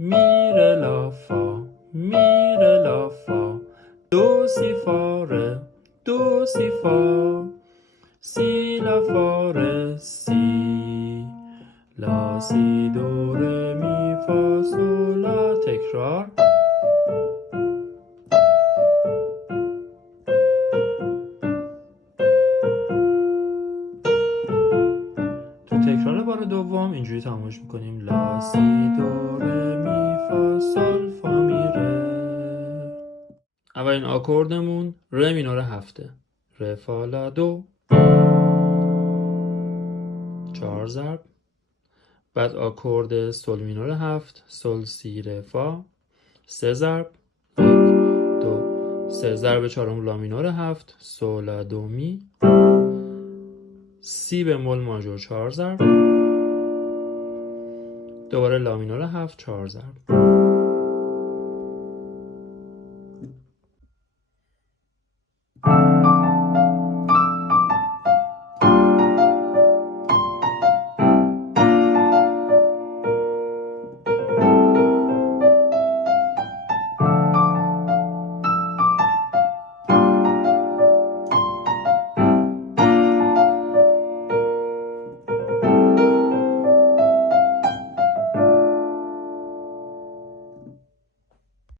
می ره لا فا، می ره لا فا. دو سی فا ره، دو سی فا. سی لا فا ره سی. لا سی دو ره می فا سول لا. تکرار. تو تکرار بار دوم اینجوری تمامش میکنیم: لا سی دو ره می فا سول فا می ره. اولین آکوردمون ره مینور هفته. ره فا لا دو، 4 ضرب. بعد آکورد سل مینور هفت، سل سی ره فا، 3 ضرب. 1 2 3 ضرب چهارم لا مینور هفت، سل لا دو می. سی بمول ماژور 4 ضرب. دوباره لا مینور هفت، 4 ضرب.